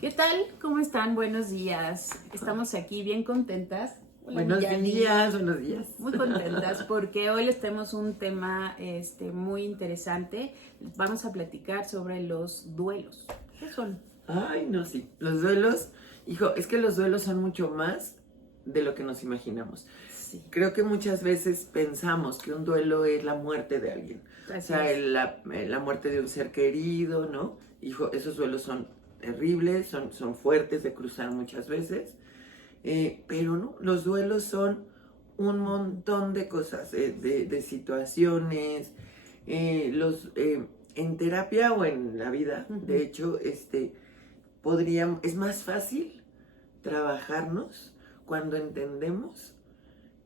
¿Qué tal? ¿Cómo están? Buenos días. Estamos aquí bien contentas. Hola, Buenos Villani. días, buenos días. Muy contentas porque hoy les tenemos un tema muy interesante. Vamos a platicar sobre los duelos. ¿Qué son? Ay, no, sí. Los duelos, hijo, es que los duelos son mucho más de lo que nos imaginamos. Sí, Creo que muchas veces pensamos que un duelo es la muerte de alguien. O así sea, es. la muerte de un ser querido, ¿no? Hijo, esos duelos son terribles, son fuertes de cruzar muchas veces. Pero no, los duelos son un montón de cosas, de situaciones. En terapia o en la vida, de hecho, es más fácil trabajarnos cuando entendemos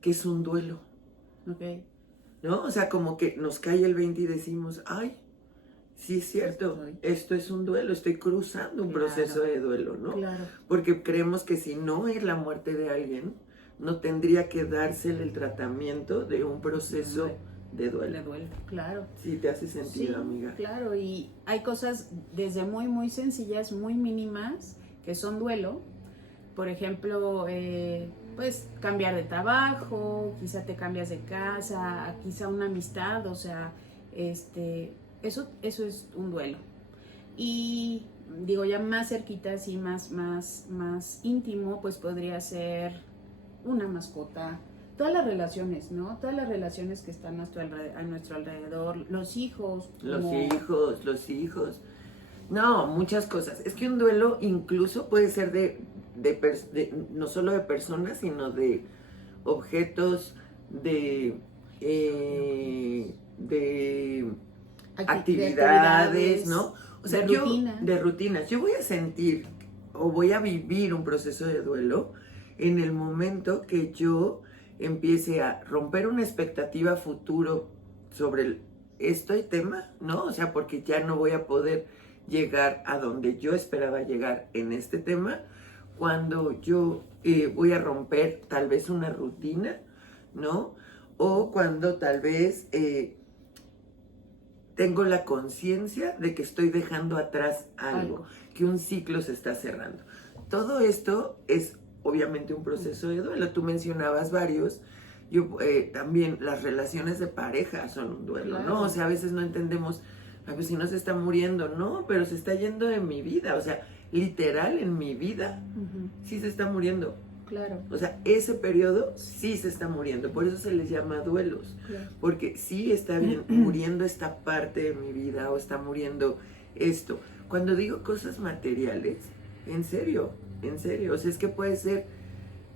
que es un duelo, Ok. ¿no? O sea, como que nos cae el 20 y decimos, ay, sí es cierto, Estoy. esto es un duelo, estoy cruzando un Claro. proceso de duelo, ¿no? Claro. Porque creemos que si no es la muerte de alguien, no tendría que dársele el tratamiento de un proceso de Le duelo. duele. Claro. Sí, te hace Sí, sentido, amiga. claro. Y hay cosas desde muy sencillas, muy mínimas, que son duelo. Por ejemplo, pues cambiar de trabajo, quizá te cambias de casa, quizá una amistad, o sea, eso es un duelo. Y digo, ya más cerquita, así más íntimo, pues podría ser una mascota, todas las relaciones, ¿no? Todas las relaciones que están a nuestro alrededor, los hijos. Los hijos. No, muchas cosas. Es que un duelo incluso puede ser no solo de personas, sino de objetos, de actividades, ¿no? O sea, de rutinas. Yo voy a sentir o voy a vivir un proceso de duelo en el momento que yo empiece a romper una expectativa futuro sobre este tema, ¿no? O sea, porque ya no voy a poder llegar a donde yo esperaba llegar en este tema, cuando yo voy a romper tal vez una rutina, ¿no? O cuando tal vez tengo la conciencia de que estoy dejando atrás algo, que un ciclo se está cerrando. Todo esto es obviamente un proceso de duelo. Tú mencionabas varios. Yo también las relaciones de pareja son un duelo, Claro. ¿no? O sea, a veces no entendemos, ay, pues si no se está muriendo, no, pero se está yendo de mi vida, o sea, literal en mi vida, sí se está muriendo. Claro. O sea, ese periodo sí se está muriendo, por eso se les llama duelos, Claro. porque sí está bien muriendo esta parte de mi vida o está muriendo esto. Cuando digo cosas materiales, en serio, o sea, es que puede ser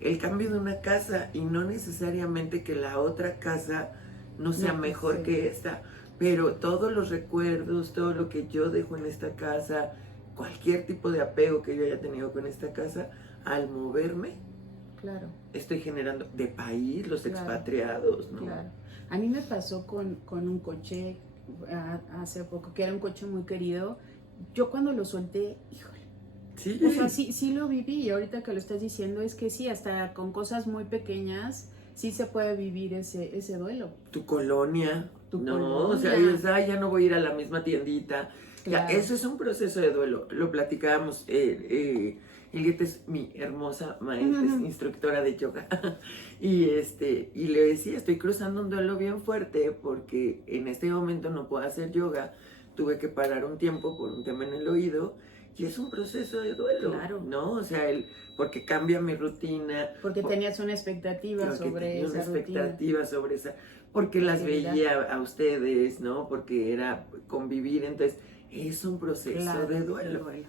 el cambio de una casa y no necesariamente que la otra casa no sea mejor que esta, pero todos los recuerdos, todo lo que yo dejo en esta casa, cualquier tipo de apego que yo haya tenido con esta casa, al moverme, claro, estoy generando de país, los claro, expatriados, ¿no? Claro. A mí me pasó con un coche hace poco, que era un coche muy querido. Yo cuando lo solté, híjole. Sí. O sea, sí lo viví, y ahorita que lo estás diciendo es que sí, hasta con cosas muy pequeñas sí se puede vivir ese duelo. Tu colonia. Tu no, colonia. O sea, dices, ay, ya no voy a ir a la misma tiendita. Claro. Ya, eso es un proceso de duelo. Lo platicábamos. Elliot es mi hermosa maestra, es instructora de yoga. y le decía, estoy cruzando un duelo bien fuerte porque en este momento no puedo hacer yoga. Tuve que parar un tiempo por un tema en el oído. Y es un proceso de duelo, Claro. ¿no? O sea, porque cambia mi rutina. Porque tenías una expectativa sobre esa rutina. Porque las veía a ustedes, ¿no? Porque era convivir, entonces es un proceso de duelo. Claro.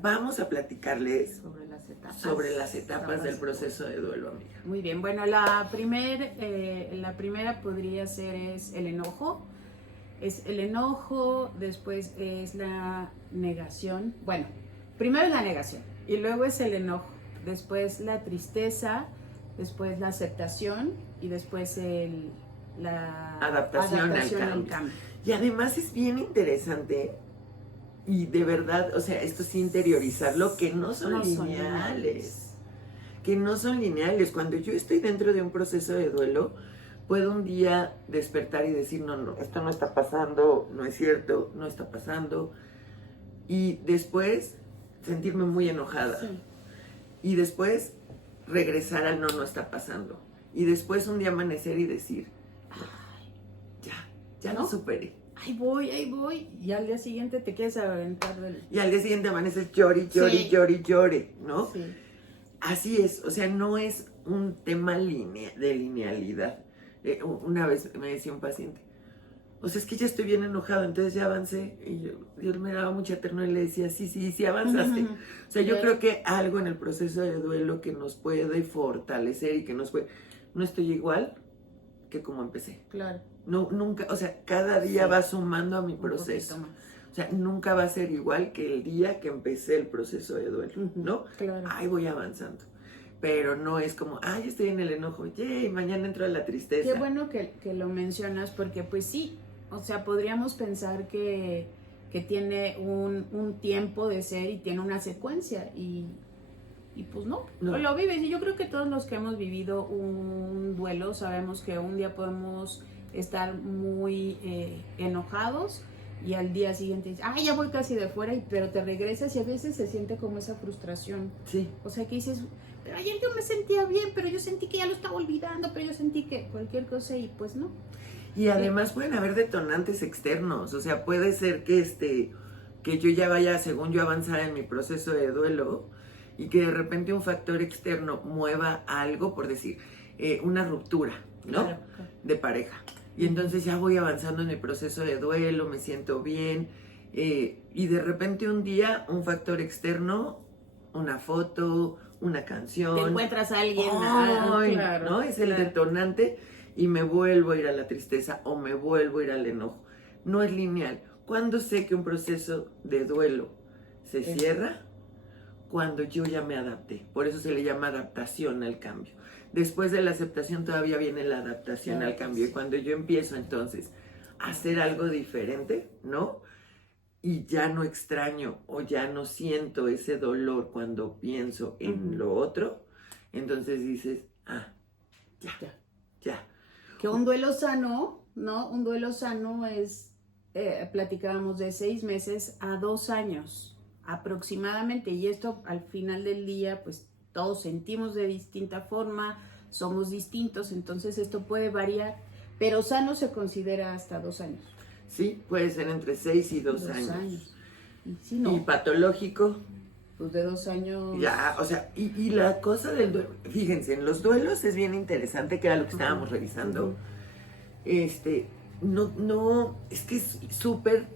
Vamos a platicarles sobre las etapas del proceso de duelo, amiga. Muy bien, bueno, la primera podría ser es el enojo. Es el enojo, después es la negación. Bueno, primero es la negación y luego es el enojo, después la tristeza, después la aceptación y después la adaptación al cambio. Y además es bien interesante y de verdad, o sea, esto sí interiorizarlo, que no son lineales. Que no son lineales. Cuando yo estoy dentro de un proceso de duelo, puedo un día despertar y decir, no, esto no está pasando, no es cierto, no está pasando. Y después sentirme muy enojada. Sí. Y después regresar al no está pasando. Y después un día amanecer y decir, ya lo superé. Ahí voy. Y al día siguiente te quieres aventar Y al día siguiente amaneces llore, ¿no? Sí. Así es, o sea, no es un tema de linealidad. Una vez me decía un paciente, o sea, es que ya estoy bien enojado, entonces ya avancé. Y Dios me daba mucha ternura y le decía, sí, avanzaste. O sea, yo creo que algo en el proceso de duelo que nos puede fortalecer y que nos puede... No estoy igual que como empecé. Claro. No, nunca, o sea, cada día va sumando a mi proceso. O sea, nunca va a ser igual que el día que empecé el proceso de duelo, ¿no? Claro. Ahí voy avanzando. Pero no es como, estoy en el enojo, mañana entro a la tristeza. Qué bueno que lo mencionas, porque pues sí, o sea, podríamos pensar que tiene un tiempo de ser y tiene una secuencia, y pues no, lo vives. Y yo creo que todos los que hemos vivido un duelo sabemos que un día podemos estar muy enojados, y al día siguiente dices, ya voy casi de fuera, pero te regresas y a veces se siente como esa frustración. Sí. O sea, que dices, pero ayer yo me sentía bien, pero yo sentí que ya lo estaba olvidando, pero yo sentí que cualquier cosa, y pues no. Y además pueden haber detonantes externos, o sea, puede ser que yo ya vaya, según yo, avanzar en mi proceso de duelo, y que de repente un factor externo mueva algo, por decir, una ruptura, ¿no? Claro. De pareja. Y entonces ya voy avanzando en el proceso de duelo, me siento bien, y de repente un día un factor externo, una foto, una canción. Te encuentras a alguien. Claro, ¿no? Es el detonante, y me vuelvo a ir a la tristeza o me vuelvo a ir al enojo. No es lineal. ¿Cuándo sé que un proceso de duelo se cierra? Cuando yo ya me adapté. Por eso se le llama adaptación al cambio. Después de la aceptación todavía viene la adaptación al cambio. Y cuando yo empiezo entonces a hacer algo diferente, ¿no? Y ya no extraño o ya no siento ese dolor cuando pienso en lo otro, entonces dices, ya. Que un duelo sano, ¿no? Un duelo sano es, platicábamos, de 6 meses a 2 años aproximadamente. Y esto al final del día, pues todos sentimos de distinta forma, somos distintos, entonces esto puede variar, pero sano se considera hasta 2 años. Sí, puede ser entre 6 y 2 años. Y, sí, no. ¿Y patológico? Pues de 2 años. Ya, o sea, y la cosa del duelo, fíjense, en los duelos es bien interesante, que era lo que estábamos revisando. No, es que es súper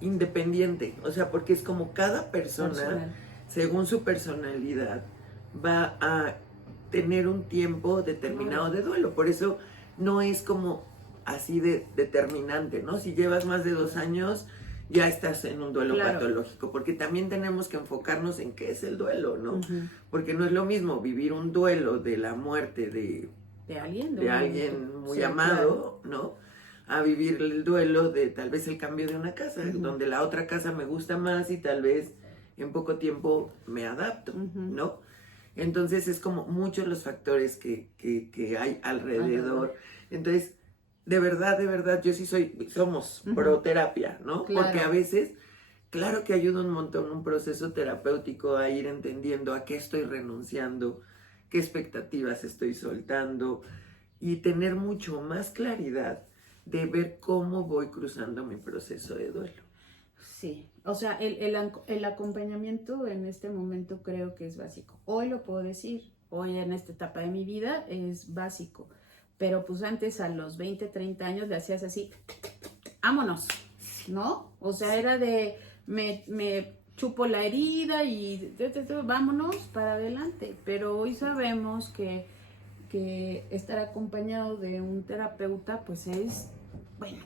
independiente, o sea, porque es como cada persona, según su personalidad, va a tener un tiempo determinado de duelo. Por eso no es como así de determinante, ¿no? Si llevas más de 2 años, ya estás en un duelo patológico, porque también tenemos que enfocarnos en qué es el duelo, ¿no? Porque no es lo mismo vivir un duelo de la muerte de alguien muy amado, ¿no? A vivir el duelo de tal vez el cambio de una casa, donde la otra casa me gusta más y tal vez en poco tiempo me adapto, ¿no? Entonces es como muchos los factores que hay alrededor. Entonces, de verdad, yo sí somos pro terapia, ¿no? Claro. Porque a veces, claro que ayuda un montón un proceso terapéutico a ir entendiendo a qué estoy renunciando, qué expectativas estoy soltando, y tener mucho más claridad de ver cómo voy cruzando mi proceso de duelo. Sí, o sea, el acompañamiento en este momento creo que es básico. Hoy lo puedo decir, hoy en esta etapa de mi vida es básico. Pero pues antes, a los 20, 30 años, le hacías así, vámonos, ¿no? O sea, era de, me chupo la herida y vámonos para adelante. Pero hoy sabemos que estar acompañado de un terapeuta, pues es, bueno,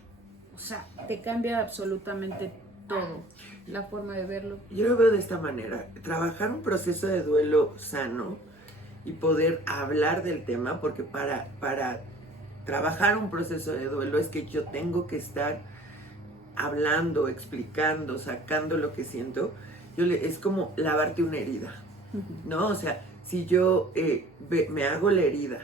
o sea, te cambia absolutamente todo, la forma de verlo. Yo lo veo de esta manera: trabajar un proceso de duelo sano y poder hablar del tema, porque para trabajar un proceso de duelo es que yo tengo que estar hablando, explicando, sacando lo que siento. Es como lavarte una herida, ¿no? O sea, si yo me hago la herida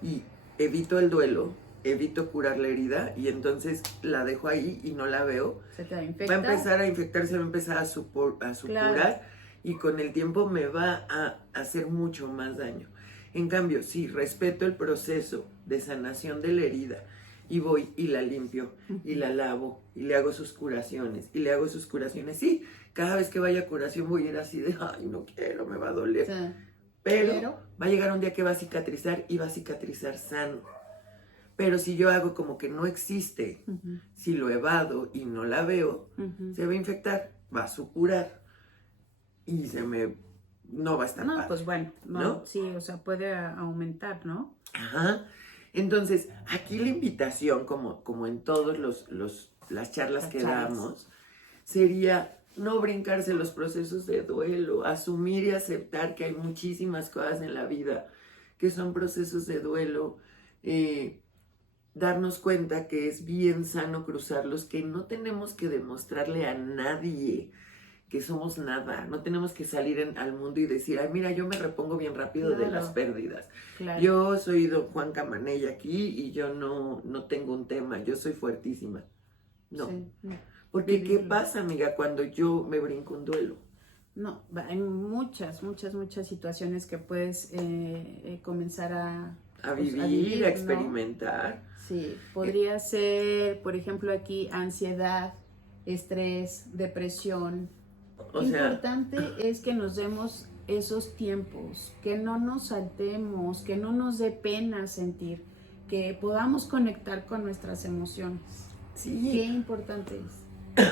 y evito el duelo, evito curar la herida, y entonces la dejo ahí y no la veo, se te va a infectar. Va a empezar a infectarse, va a empezar a supurar, y con el tiempo me va a hacer mucho más daño. En cambio, si respeto el proceso de sanación de la herida y voy y la limpio y la lavo y le hago sus curaciones y le hago sus curaciones, sí, cada vez que vaya a curación voy a ir así de, ay, no quiero, me va a doler. Sí. Pero va a llegar un día que va a cicatrizar y va a cicatrizar sano. Pero si yo hago como que no existe, si lo evado y no la veo, se va a infectar, va a supurar y no va a estar No, padre, pues bueno, ¿no? Sí, o sea, puede aumentar, ¿no? Ajá. Entonces, aquí la invitación, como en todas las charlas que damos, sería no brincarse los procesos de duelo, asumir y aceptar que hay muchísimas cosas en la vida que son procesos de duelo, darnos cuenta que es bien sano cruzarlos, que no tenemos que demostrarle a nadie que somos nada, no tenemos que salir al mundo y decir, ay, mira, yo me repongo bien rápido de las pérdidas. Claro. Yo soy don Juan Camanella aquí y yo no tengo un tema, yo soy fuertísima. No. Sí. Porque, ¿qué pasa, amiga, cuando yo me brinco un duelo? No, hay muchas situaciones que puedes comenzar a vivir, a experimentar. ¿no? Sí, podría ser, por ejemplo, aquí ansiedad, estrés, depresión. Lo importante es que nos demos esos tiempos, que no nos saltemos, que no nos dé pena sentir, que podamos conectar con nuestras emociones. Sí. Qué importante es.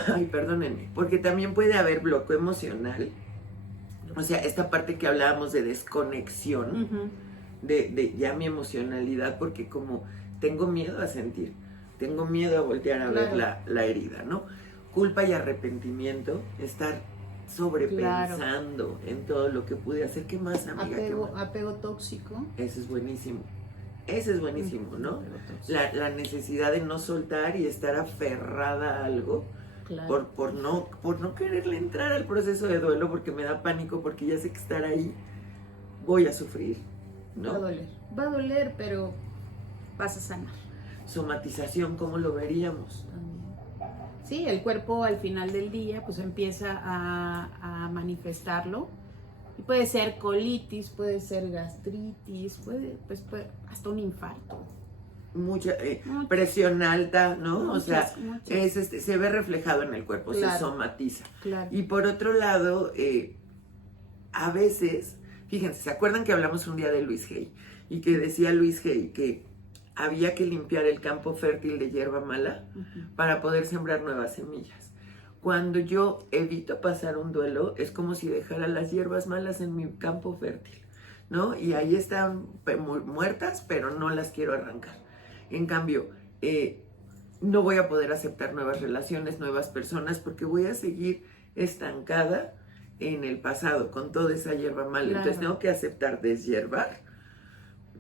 Ay, perdónenme, porque también puede haber bloqueo emocional. O sea, esta parte que hablábamos de desconexión, de ya mi emocionalidad, porque como tengo miedo a sentir, tengo miedo a voltear a ver la herida, ¿no? Culpa y arrepentimiento, estar sobrepensando en todo lo que pude hacer. ¿Qué más, amiga? Apego tóxico. Ese es buenísimo. Ese es buenísimo, ¿no? La necesidad de no soltar y estar aferrada a algo. Claro. Por no quererle entrar al proceso de duelo porque me da pánico, porque ya sé que estar ahí voy a sufrir, ¿no? Va a doler, pero vas a sanar. Somatización, ¿cómo lo veríamos? Sí, el cuerpo al final del día pues empieza a manifestarlo. Y puede ser colitis, puede ser gastritis, puede hasta un infarto. Mucha presión alta, ¿no? Muchas. Se ve reflejado en el cuerpo, se somatiza. Claro. Y por otro lado, a veces, fíjense, ¿se acuerdan que hablamos un día de Luis Hay? Y que decía Luis Hay que había que limpiar el campo fértil de hierba mala para poder sembrar nuevas semillas. Cuando yo evito pasar un duelo, es como si dejara las hierbas malas en mi campo fértil, ¿no? Y ahí están muertas, pero no las quiero arrancar. En cambio, no voy a poder aceptar nuevas relaciones, nuevas personas, porque voy a seguir estancada en el pasado con toda esa hierba mala. Claro. Entonces tengo que aceptar deshiervar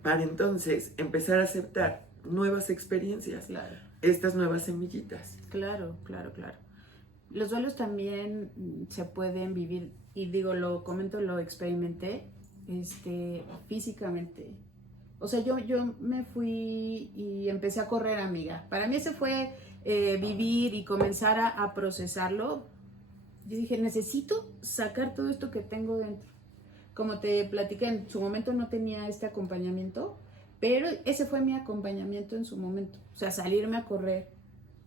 para entonces empezar a aceptar nuevas experiencias, estas nuevas semillitas. Claro. Los duelos también se pueden vivir, y digo, lo comento, lo experimenté físicamente. O sea, yo me fui y empecé a correr, amiga. Para mí ese fue vivir y comenzar a procesarlo. Yo dije, necesito sacar todo esto que tengo dentro. Como te platiqué, en su momento no tenía este acompañamiento, pero ese fue mi acompañamiento en su momento. O sea, salirme a correr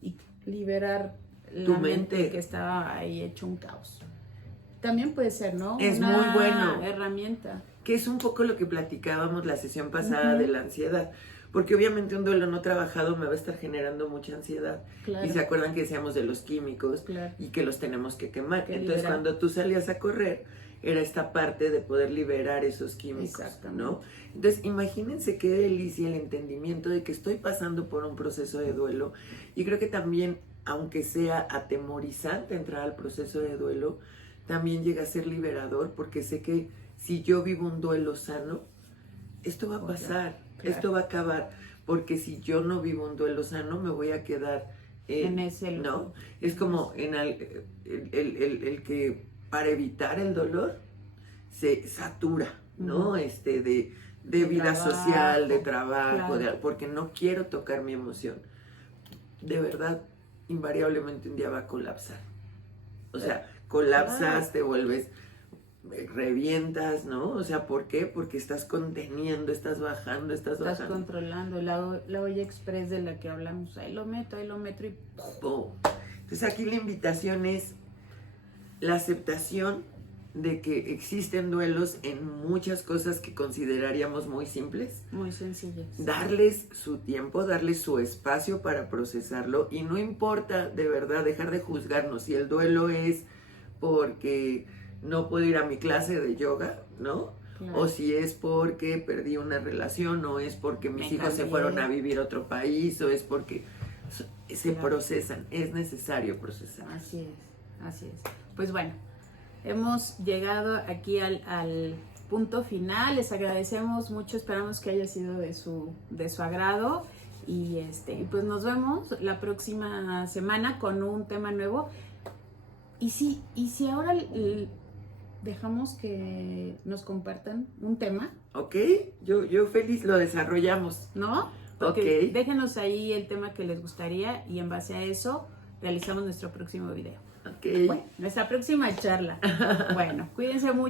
y liberar tu mente que estaba ahí hecho un caos. También puede ser, ¿no? Es muy bueno. Herramienta. Que es un poco lo que platicábamos la sesión pasada de la ansiedad. Porque obviamente un duelo no trabajado me va a estar generando mucha ansiedad. Claro. Y se acuerdan que decíamos de los químicos y que los tenemos que quemar. Entonces cuando tú salías a correr, era esta parte de poder liberar esos químicos, ¿no? Entonces imagínense qué delicia el entendimiento de que estoy pasando por un proceso de duelo. Y creo que también, aunque sea atemorizante entrar al proceso de duelo, también llega a ser liberador, porque sé que si yo vivo un duelo sano, esto va a pasar, esto va a acabar, porque si yo no vivo un duelo sano, me voy a quedar en ese lugar, ¿no? Es como en el que para evitar el dolor se satura, ¿no? De vida trabajo, social, de trabajo, porque no quiero tocar mi emoción. De verdad, invariablemente un día va a colapsar. O sea, colapsas, te vuelves revientas, ¿no? O sea, ¿por qué? Porque estás conteniendo, estás bajando, estás controlando la olla express de la que hablamos. Ahí lo meto y ¡pum! Entonces aquí la invitación es la aceptación de que existen duelos en muchas cosas que consideraríamos muy simples. Muy sencillas. Darles su tiempo, darles su espacio para procesarlo, y no importa, de verdad, dejar de juzgarnos. Si el duelo es porque no puedo ir a mi clase de yoga, ¿no? Claro. O si es porque perdí una relación, o es porque mis hijos se fueron a vivir a otro país, o es porque se procesan, es necesario procesar. Así es. Pues bueno, hemos llegado aquí al punto final. Les agradecemos mucho, esperamos que haya sido de su agrado, y pues nos vemos la próxima semana con un tema nuevo. Y si ahora dejamos que nos compartan un tema. Ok, yo feliz, lo desarrollamos. ¿No? Porque déjenos ahí el tema que les gustaría, y en base a eso realizamos nuestro próximo video. Ok. Bueno, nuestra próxima charla. Bueno, cuídense mucho.